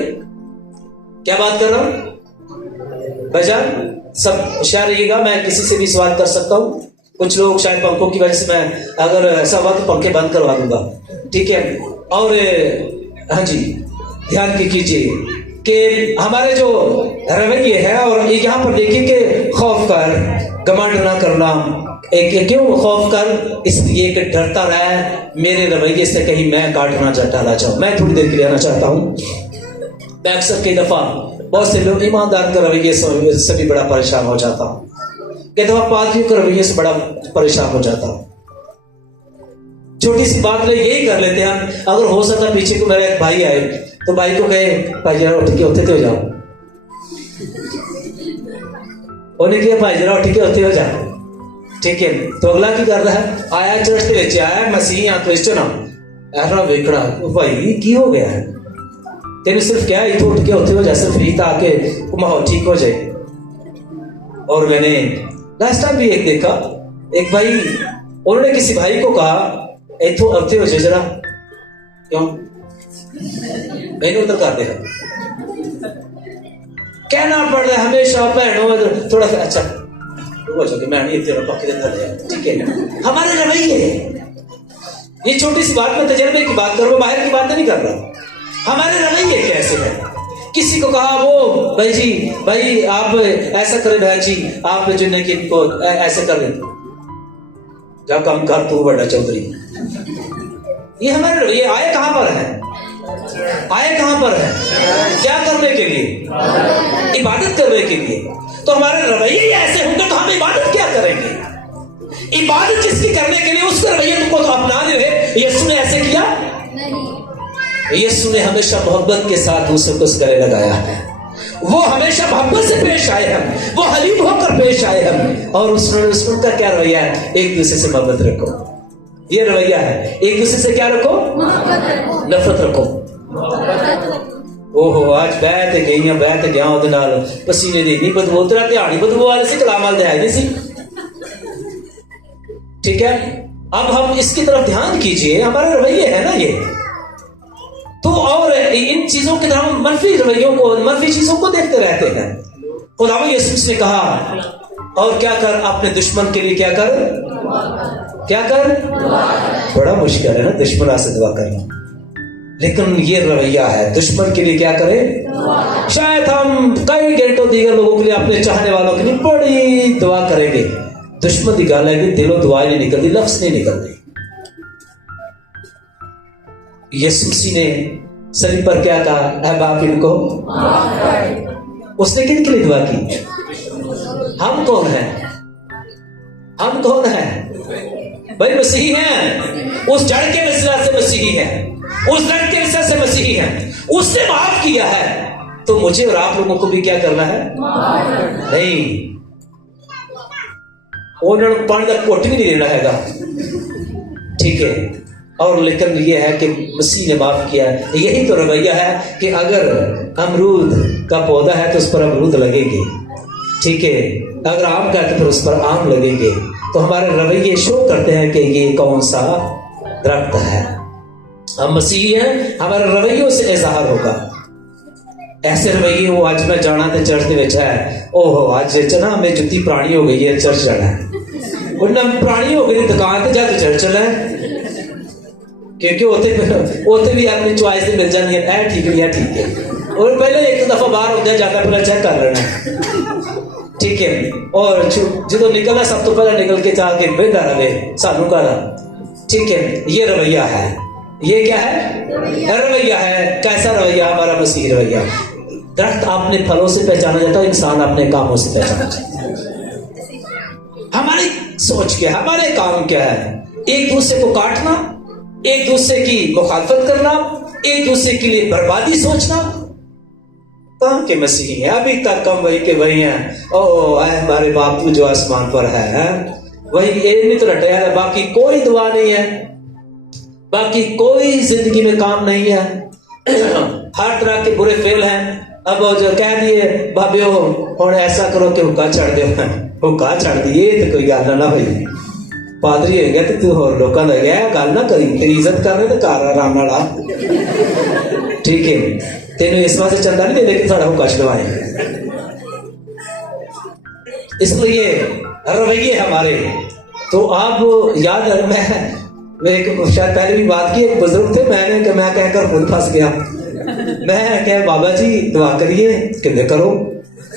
क्या बात कर रहा हूं भाईजान? सब होशियार रहिएगा, मैं किसी से भी सवाल कर सकता हूं। कुछ लोग शायद पंखों की वजह से, मैं अगर ऐसा हुआ तो पंखे बंद करवा दूंगा, ठीक है? और हाँ जी, ध्यान कीजिए कि हमारे जो रवैये है, और यहाँ पर देखिए कि खौफ कर, घमंड ना करना। एक क्यों खौफ कर? इसलिए कि डरता रहा मेरे रवैये से कहीं मैं काट ना डाला जाऊं। मैं थोड़ी देर के लिए आना चाहता हूं। मैं अक्सर कई दफा बहुत से लोग ईमानदार के रवैये से भी बड़ा परेशान हो जाता हूं, कई दफा पादरियों के रवैये से बड़ा परेशान हो जाता हूं। छोटी सी बात में यही कर लेते हैं, अगर हो सकता पीछे को मेरा एक भाई आए तो भाई को कहे भाई जरा उठ के होते हो जाओ, उन्हें किया भाई जरा उठ के होते हो जाओ, ठीक है? तो अगला की कर रहा है, आया चर्च के ਵਿੱਚ आया मसीह या क्रिश्चियन ऐसा वेखना भाई की हो गया है, तेने सिर्फ क्या इतो उठ के होते हो जा, सिर्फ ही ताकि माहौल ठीक हो जाए। और मैंने लास्ट टाइम भी एक देखा, एक भाई, उन्होंने किसी भाई को कहा इतो उठते हो जाए जरा, क्यों मैंने उधर कर दे, कहना पड़ रहा है हमेशा भैनों थोड़ा सा अच्छा मैं नहीं तेरा पक्के ठीक है। हमारे रवैये, ये छोटी सी बात में तजर्बे की बात कर रहा हूं, बाहर की बात नहीं कर रहा। हमारे रवैये कैसे है? किसी को कहा वो भाई जी, भाई आप ऐसा करें, भाई जी आप जिन्हें कि इनको ऐसे कर दें, क्या कम कर तू बड़ा चौधरी। ये हमारे रवैये आए कहां पर है? आए कहां पर है? क्या करने के लिए? इबादत करने के लिए। तो हमारे रवैये ऐसे होंगे तो हम इबादत क्या करेंगे? इबादत किसकी करने के लिए? उसके रवैये तुमको तो अपना नहीं रहे। यीशु ने ऐसे किया नहीं। यीशु ने हमेशा मोहब्बत के साथ उसको गले लगाया है। वो हमेशा मोहब्बत से पेश आए हैं, वो हलीम होकर पेश आए हैं। और उसका क्या रवैया है? एक दूसरे से मोहब्बत रखो, ये रवैया है। एक दूसरे से क्या रखो? नफरत रखो। ओहो आज बैठ गया ਉਹਦੇ ਨਾਲ पसीने ਦੀ नहीं बदबू, तेरा ध्यान ही बदबू वाले से कलाम वाले है नहीं सी, ठीक है? अब हम इसकी तरफ ध्यान कीजिए, हमारे रवैये है ना ये तो। और इन चीजों की तरफ हम मनफी रवैयों को, मनफी चीजों को देखते रहते हैं। खुदावंद यीशु ने कहा और क्या कर, अपने दुश्मन के लिए क्या कर, क्या कर। बड़ा मुश्किल है ना दुश्मन से दुआ करना, लेकिन ये रवैया है, दुश्मन के लिए क्या करें। शायद हम कई घंटों दीगर लोगों के लिए, अपने चाहने वालों के लिए बड़ी दुआ करेंगे। दुश्मन की गाल है कि दिलों दुआ नहीं निकलती, लफ्ज नहीं निकलते। यीशु मसीह ने सलीब पर क्या कहा? है बाप इनको, उसने किन के लिए दुआ की? हम कौन है? हम कौन है भाई? मसीही हैं। उस जड़ के वसीला से मसीही हैं, उस दर्द के वजह से मसीही है। उसने माफ किया है तो मुझे और आप लोगों को भी क्या करना है? नहीं, उन्होंने पानी का घुट भी नहीं देना हैगा, ठीक है? और लेकिन ये है कि मसीह ने माफ किया है। यही तो रवैया है कि अगर अमरूद का पौधा है तो उस पर अमरूद लगेंगे, ठीक है? अगर आम का है तो फिर उस पर आम लगेंगे। तो हमारे रवैये शो करते हैं कि ये कौन सा दरख्त है। हम मसीही हैं, हमारे रवैयों से इजहार होगा। ऐसे रवैये वो आज मैं जाना तो चर्च के विच है, ओहो आज ना मेरी जुत्ती पुरानी हो गई है, चर्च जाना है। पुरानी हो गई दुकान से जाके चर्च चलना है, क्योंकि उसे भी अपनी चॉइस मिल जानी है, ठीक नहीं है, ठीक है। और पहले एक दफा बाहर होता जाता पहले चेक कर लेना, ठीक है? और जो निकलना सब तो पहले निकल के जाके बेहदा रहे सानू घर, ठीक है? ये रवैया है। ये क्या है? रवैया है। कैसा रवैया? हमारा मसीह रवैया। दरख्त अपने फलों से पहचाना जाता है, इंसान अपने कामों से पहचाना जाता है। ہماری سوچ کیا ہے, ہمارے کام کیا ہے؟ ایک دوسرے کو کاٹنا, ایک دوسرے کی مخالفت کرنا, ایک دوسرے کے لیے بربادی سوچنا. کہاں کے مسیحی ہیں؟ ابھی تک کم وہی کے وہی ہیں. او اے ہمارے باپو جو آسمان پر ہے, وہی ایک تو رٹیا ہے, باقی کوئی دعا نہیں ہے, باقی کوئی زندگی میں کام نہیں ہے. ہر طرح کے برے فعل ہیں. اب جو کہہ دیے بابیو اور ایسا کرو کہ حکا چڑھ دے, حکا چڑھ دیے تو کوئی گل نہ ہوئی. پادری ہو گیا تو ہور لوگوں کا گیا گل نہ کری, تیری عزت کر رہے تو کر آرام نال آ, ٹھیک ہے. تینوں اس واسطے چندہ نہیں دے دے کہ تھوڑا حکا چڑھوائیں. اس لیے رویے ہمارے تو آپ یاد ہے, میں ایک شاید پہلے بھی بات کی, ایک بزرگ تھے, میں کہہ کر خود پھنس گیا. میں کہ بابا جی دعا کریے, کہ کرو.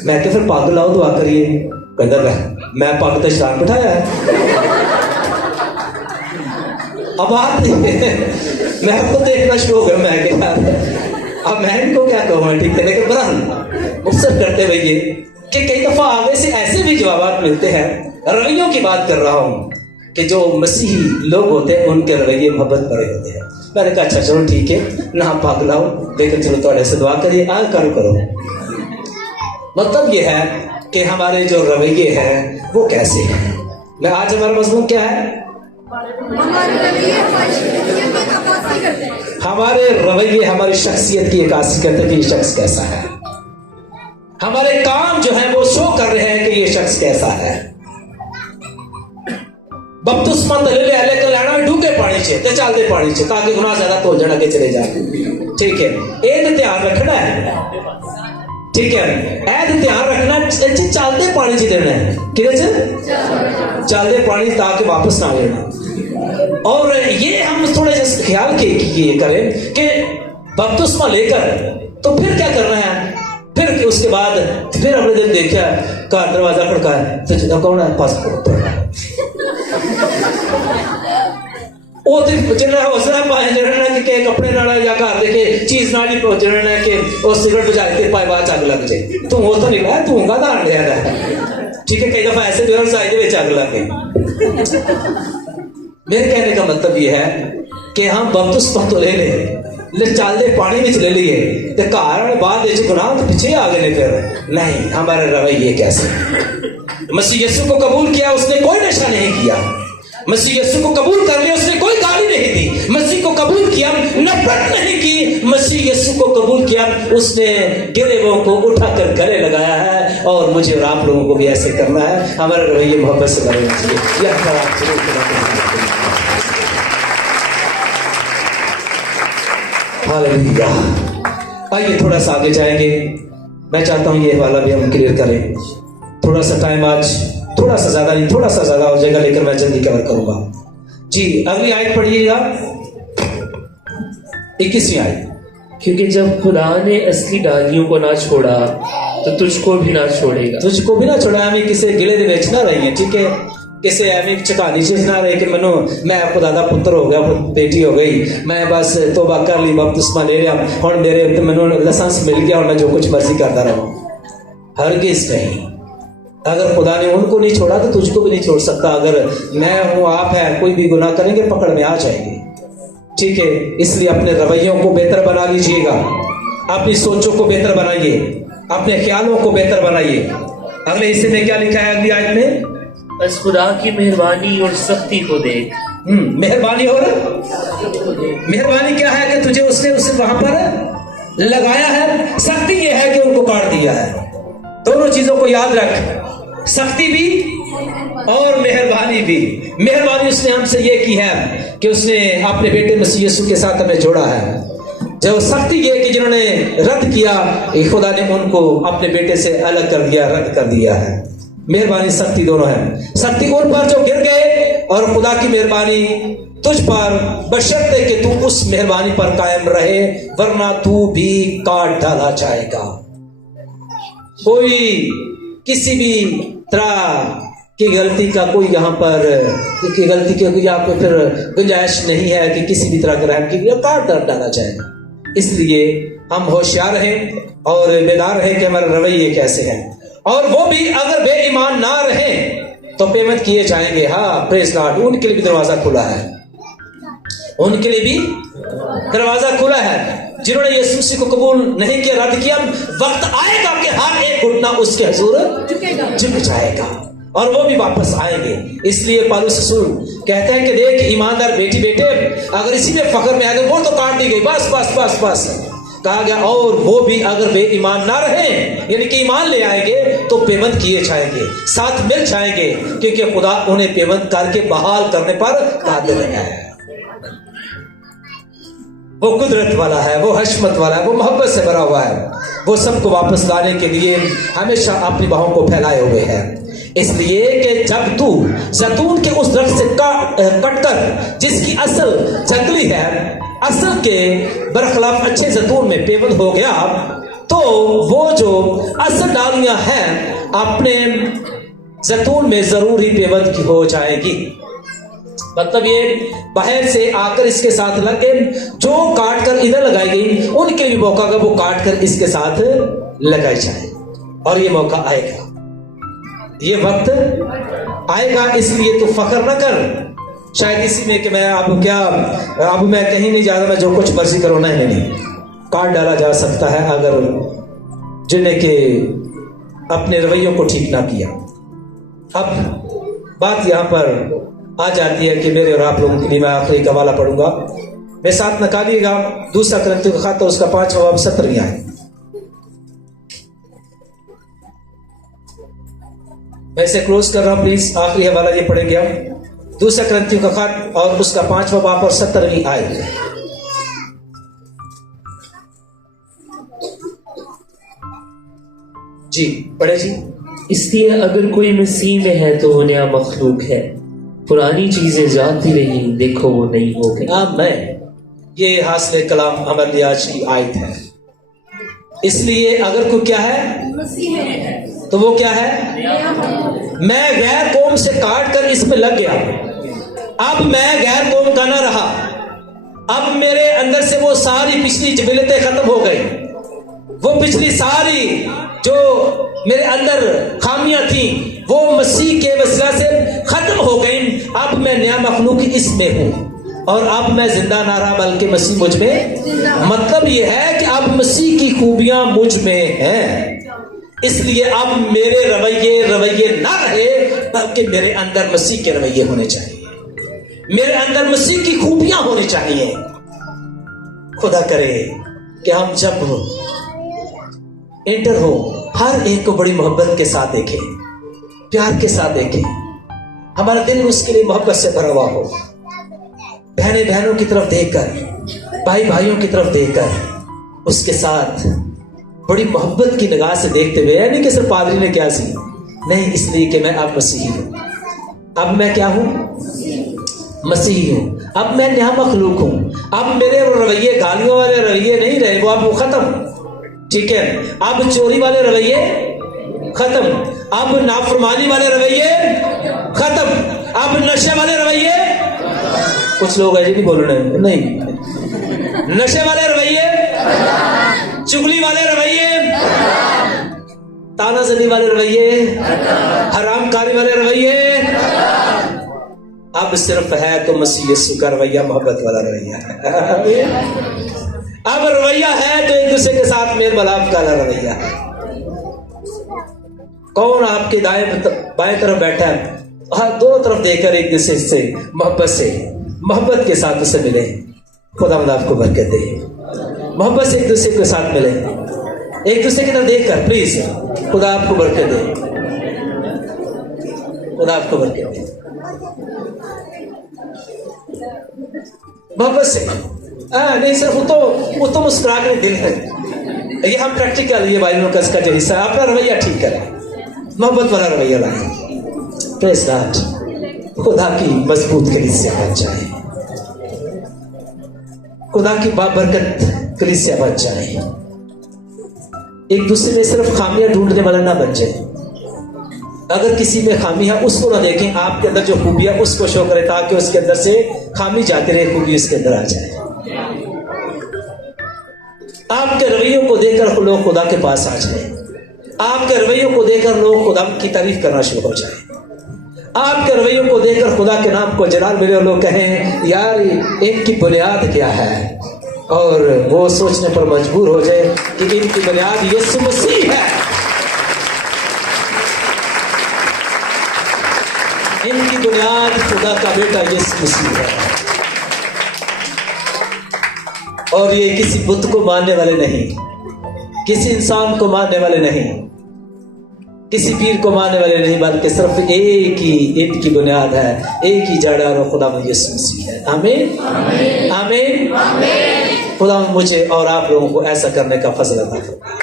میں کہ پھر پگ لاؤ دعا کریے. کہتا میں پگ تو شران بٹھایا ہے. اب بات میں آپ کو دیکھنا شروع ہو گیا. میں کہ اب میں ان کو کیا کہوں, ٹھیک ہے. لیکن برہن مقصد کرتے ہوئے یہ کہ کئی دفعہ آگے سے ایسے بھی جوابات ملتے ہیں. رویوں کی بات کر رہا ہوں کہ جو مسیحی لوگ ہوتے ہیں ان کے رویے محبت بڑے ہوتے ہیں. میں نے کہا اچھا چلو ٹھیک ہے, نہ پاک لاؤ, لیکن چلو تھوڑے سے دعا کریے, کرو. مطلب یہ ہے کہ ہمارے جو رویے ہیں وہ کیسے ہیں. میں آج ہمارا مضمون کیا ہے؟ ہمارے رویے ہماری شخصیت کی عکاسی کرتے ہیں کہ یہ شخص کیسا ہے. ہمارے کام جو ہیں وہ شو کر رہے ہیں کہ یہ شخص کیسا ہے. بپتسمہ تے لے کے لینا ڈوکے پانی چ تے چلدے پانی چ, تاکہ گناہ زیادہ تو جڑ کے چلے جائیں. ٹھیک ہے, یہ دھیان رکھنا ہے. ٹھیک ہے, یہ دھیان رکھنا چلدے پانی چ دینا ہے. چلدے پانی تاکہ واپس نہ لینا. اور یہ ہم تھوڑے سے خیال یہ کریں کہ بپتسمہ لے کر تو پھر کیا کرنا ہے. پھر اس کے بعد پھر ہم نے دن دیکھا گھر دروازہ کھڑکا ہے تو کون ہے, پاسپورٹ وہ جنہیں حوصلہ پائے جنہیں کہ کپڑے نال یا گھر دے کے چیز نال ہی جنہیں کہ وہ سگریٹ بجا کے پائے بعد اگ لگ جائے. تو وہ تو نہیں لایا, تو کا دھیان لیا ہے. ٹھیک ہے, کئی دفعہ ایسے بھی رسائی اگ لگ گئی. میرے کہنے کا مطلب یہ ہے کہ ہم بپتسمہ تو لے لیں, چلدے پانی میں لے لیے تو گھر بعد گناہ تو پیچھے آ گئے. پھر نہیں, ہمارے رویے کیسے. مسیح یسوع کو قبول کیا, اس نے کوئی نشہ نہیں کیا. مسیح یسوع کو قبول کر لیا, اس نے کوئی گالی نہیں دی. مسیح کو قبول کیا, نفرت نہیں کی. مسیح یسوع کو قبول کیا, اس نے گرے ہوئے کو اٹھا کر گلے لگایا ہے. اور مجھے اور آپ لوگوں کو بھی ایسے کرنا ہے. ہمارے رویے محبت سے کرنا چاہیے. ہاللیلویا. آئیے تھوڑا سا آگے جائیں گے. میں چاہتا ہوں یہ حوالہ بھی ہم کلیئر کریں. تھوڑا سا ٹائم آج تھوڑا سا زیادہ نہیں, تھوڑا سا زیادہ ہو جائے گا, لیکن میں جلدی کور کروں گا. جی اگلی آیت پڑھیے گا, 21ویں آیت. کیونکہ جب خدا نے اصلی ڈالیوں کو نہ چھوڑا تو تجھ کو بھی نہ چھوڑے گا. تجھ کو بھی نہ چھوڑا. ہمیں کسی گلے دے وچ نہ رہی ہیں. ٹھیک ہے, کسی ایویں چکانی چیز نہ رہے کہ میں خدا دا پتر ہو گیا, بیٹی ہو گئی, میں بس توبہ کر لی, بپتسمہ لے لیا, ہن میرے مینوں لائسنس مل گیا اور میں جو کچھ مرضی کرتا رہا. ہرگز نہیں. اگر خدا نے ان کو نہیں چھوڑا تو تجھ کو بھی نہیں چھوڑ سکتا. اگر میں ہوں, آپ ہیں, کوئی بھی گناہ کریں گے پکڑ میں آ جائیں گے. ٹھیک ہے, اس لیے اپنے رویوں کو بہتر بنا لیجئے گا, اپنی سوچوں کو بہتر بنائیے, اپنے خیالوں کو بہتر بنائیے. اگلے حصے میں کیا لکھا ہے اگلی آیت میں؟ بس خدا کی مہربانی اور سختی کو دیکھ. مہربانی اور مہربانی کیا ہے کہ تجھے اس نے وہاں پر لگایا ہے. سختی یہ ہے کہ ان کو کاٹ دیا ہے. دونوں چیزوں کو یاد رکھ, سختی بھی اور مہربانی بھی. مہربانی اس نے ہم سے یہ کی ہے کہ اس نے اپنے بیٹے مسیح یسوع کے ساتھ ہمیں جوڑا ہے. جو سختی یہ کہ جنہوں نے رد کیا, خدا نے ان کو اپنے بیٹے سے الگ کر دیا, رد کر دیا ہے. مہربانی سختی دونوں ہے. سختی ان پر جو گر گئے, اور خدا کی مہربانی تجھ پر بشرطے کہ تو اس مہربانی پر قائم رہے, ورنہ تو بھی کاٹ ڈالا جائے گا. کوئی کسی بھی طرح کی غلطی کا کوئی یہاں پر غلطی کی یہاں پہ پھر گنجائش نہیں ہے کہ کسی بھی طرح کا رحم کی کاٹ ڈالا جائے گا. اس لیے ہم ہوشیار رہیں اور بیدار رہیں کہ ہمارے رویے کیسے ہیں. اور وہ بھی اگر بے ایمان نہ رہیں तो पेमेंट किए जाएंगे। हाँ, प्रेज गॉड, उनके लिए भी दरवाजा खुला है, उनके लिए भी दरवाजा खुला है। जिन्होंने यीशु मसीह को कबूल नहीं किया, रद्द किया, वक्त आएगा कि हर एक घुटना उसके हुजूर झुक जाएगा और वो भी वापस आएंगे। इसलिए पौलुस रसूल कहते हैं कि देख ईमानदार बेटी बेटे, अगर इसी में फख्र में अगर वो तो काट दी गई, बस बस बस बस कहा गया, और वो भी अगर बेईमान ना रहे, यानी कि ईमान ले आएंगे तो पेमेंट किए जाएंगे, साथ मिल जाएंगे, क्योंकि खुदा उन्हें पेमेंट करके बहाल करने पर कादिर है। वो कुदरत वाला है, वो हशमत वाला है, वो मोहब्बत से भरा हुआ है, वो सबको वापस लाने के लिए हमेशा अपनी बाहों को फैलाए हुए है। इसलिए कि जब तू जैतून के उस दरख्त से कटकर, जिसकी असल जंगली है, असल के बरखलाफ अच्छे जैतून में पेवंद हो गया, तो वो जो असल डालियां हैं अपने जैतून में जरूर ही पेवंद की हो जाएगी। मतलब ये बाहर से आकर इसके साथ लगे, जो काट कर इधर लगाई गई उनके लिए मौका का वो काट कर इसके साथ लगाई जाए, और ये मौका आएगा, ये वक्त आएगा। इसलिए तू फख्र न कर शायद इसी में कि मैं अब मैं कहीं नहीं जा रहा, मैं जो कुछ मर्जी करो, नहीं, काट डाला जा सकता है अगर जिन्हें के अपने रवैयों को ठीक ना किया। अब बात यहां पर आ जाती है कि मेरे और आप लोगों के लिए मैं आखिरी का हवाला पढ़ूंगा, मेरे साथ निकालिएगा, दूसरा करंथियों का खाता उसका 5वां बाब 17 आए। मैं इसे क्लोज कर रहा हूं, प्लीज आखिरी हवाला ये पढ़ेंगे हम, दूसरा करंथियों का खत और उसका 5वां बाब और 17वीं आयत। जी पढ़े जी। इसलिए अगर कोई मसीह में है तो वो नया मखलूक है, पुरानी चीजें जाती रही, देखो वो नहीं हो गई। आमीन। ये हासिल कलाम हमारे लिए आज की आयत है। इसलिए अगर कोई क्या है तो वो क्या है, मैं गैर कौम से काट कर इसमें लग गया, अब मैं गैर कौम का ना रहा, अब मेरे अंदर से वो सारी पिछली जबीलतें खत्म हो गई, वो पिछली सारी जो मेरे अंदर खामियां थी वो मसीह के वसीला से खत्म हो गई। अब मैं नया मखलूक इसमें हूं, और अब मैं जिंदा ना रहा बल्कि मसीह मुझ में। मतलब ये है कि अब मसीह की खूबियां मुझ में हैं, इसलिए अब मेरे रवैये ना रहे बल्कि मेरे अंदर मसीह के रवैये होने चाहिए, मेरे अंदर मसीह की खूबियां होनी चाहिए। खुदा करे कि हम जब एंटर हो हर एक को बड़ी मोहब्बत के साथ देखें, प्यार के साथ देखें, हमारा दिल उसके लिए मोहब्बत से भरा हुआ हो, बहनें बहनों की तरफ देखकर, भाई भाइयों की तरफ देखकर उसके साथ बड़ी मोहब्बत की निगाह से देखते हुए, यानी कि सिर्फ पादरी ने क्या सी नहीं, इसलिए कि मैं अब मसीही हूं, अब मैं क्या हूं, मसीही हूं, अब मैं नया मखलूक हूं, अब मेरे रवैये गालियों वाले रवैये नहीं रहे, वो अब वो खत्म, ठीक है। अब चोरी वाले रवैये खत्म, अब नाफरमानी वाले रवैये खत्म, अब नशे वाले रवैये, कुछ लोग ऐसे नहीं बोल रहे नहीं, नशे वाले रवैये, चुगली वाले रवैये, तानाज़नी वाले रवैये, हरामकारी वाले रवैये, अब सिर्फ है तो मसीह यीशु का रवैया, मोहब्बत वाला रवैया। अब रवैया है तो एक दूसरे के साथ मेल मिलाप का रवैया है। कौन आपके दाएं बाएं तरफ बैठा है, हाँ दोनों तरफ देखकर एक दूसरे से मोहब्बत के साथ उसे मिले। खुदा आपको बरकत दे, मोहब्बत से एक दूसरे के साथ मिले, एक दूसरे की तरफ देखकर प्लीज। खुदा आपको बरकत दे, खुदा आपको बरकत दे, मोहब्बत से नहीं सिर्फ वो तो मुस्कुरा कर दिल है। ये हम प्रैक्टिकल ये बाइबल का जो हिस्सा है, अपना रवैया ठीक करें, मोहब्बत वाला रवैया लाएं। Praise God. खुदा की मजबूत कलीसिया बन जाए, खुदा की बाबरकत कलीसिया बन जाए, एक दूसरे में सिर्फ खामियां ढूंढने वाला ना बन जाए। अगर किसी में खामी है उसको ना देखें, आपके अंदर जो खूबी है उसको शो करें, ताकि उसके अंदर से खामी जाती रहे, खूबी उसके अंदर आ जाए। आपके रवैयों को देखकर लोग खुदा के पास आ जाए, आपके रवैयों को देखकर लोग खुदा की तारीफ करना शुरू हो जाए, आपके रवैयों को देखकर खुदा के नाम को जलाल मिले और लोग कहें यार इनकी बुनियाद क्या है, और वो सोचने पर मजबूर हो जाए कि इनकी बुनियाद यीशु मसीह है, इनकी बुनियाद खुदा का बेटा यीशु मसीह है। और ये किसी बुत को मानने वाले नहीं, किसी इंसान को मानने वाले नहीं, किसी पीर को मानने वाले नहीं, बल्कि सिर्फ एक ही इनकी बुनियाद है, एक ही जड़ है, और खुदा यीशु मसीह है। आमीन आमीन आमीन। खुदा मुझे और आप लोगों को ऐसा करने का फजल अता फरमाए।